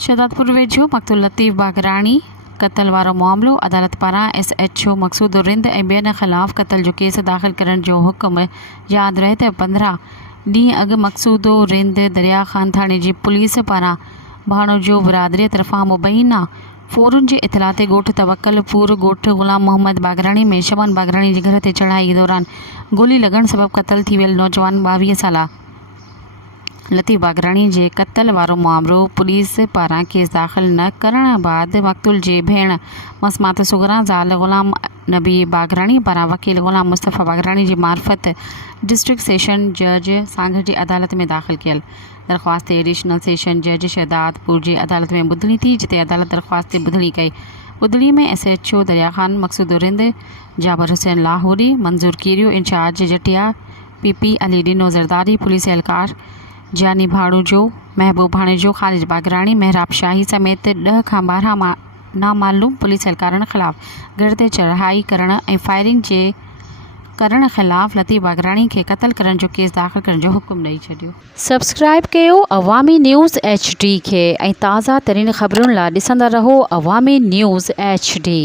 शहदादपुर वेझो मक़तूल लतीफ़ बागराणी क़त्ल वारो मामलो अदालत पारां SHO मक़सूद रिंद ऐं ॿियनि ख़िलाफ़ क़त्ल जो केस दाख़िल करण जो हुक्म। यादि रहे त 15 ॾींहं अॻु मक़सूद रिंद दरिया खान थाणे जी पुलिस पारां भाणोजो बिरादरीअ तरफ़ां मुबैना फ़ौरन जी इतला ते ॻोठ तवक्कलपुर ॻोठ ग़ुलाम मोहम्मद बागराणी में शमन बागराणी जे घर ते चढ़ाई दौरान गोली लॻण सबबि क़त्ल थी वियल नौजवान 22 साला लतीफ़ बागराणी जे क़त्ल वारो मामलो पुलिस पारां केस दाख़िल न करण बाद मक़तूल जे भेण मसमात सुगरा ज़ाल ग़ुलाम नबी बागराणी पारां वकील ग़ुलाम मुस्तफ़ा बागराणी जी मार्फत डिस्ट्रिक्ट सेशन जज सांगड़ जी अदालत में दाख़िल कयल दरख़्वास्त एडिशनल सेशन जज शहदादपुर जी अदालत में ॿुधणी थी, जिते अदालत दरख़्वास्त ते ॿुधणी कई। ॿुधणी में SHO दरिया खान मक़सूद रिंद जाबर हुसैन लाहौरी मंज़ूर कीरियो इंचार्ज जटिया PP अली ॾिनो ज़रदारी पुलिस एहलकार जानी भाणोजो महबूब भाणेजो ख़ालिद बागराणी मेहराब शाही समेत 10 खां 12 नामालूम पुलिस एहलकारनि ख़िलाफ़ घर ते चढ़ाई करण ऐं फायरिंग जे करण ख़िलाफ़ लतीफ़ बागराणी खे क़त्ल करण जो केस दाख़िल करण जो हुक्म ॾेई छॾियो। सब्सक्राइब कयो अवामी न्यूज़ HD खे ऐं ताज़ा तरीन ख़बरुनि लाइ ॾिसंदा रहो अवामी न्यूज़ HD।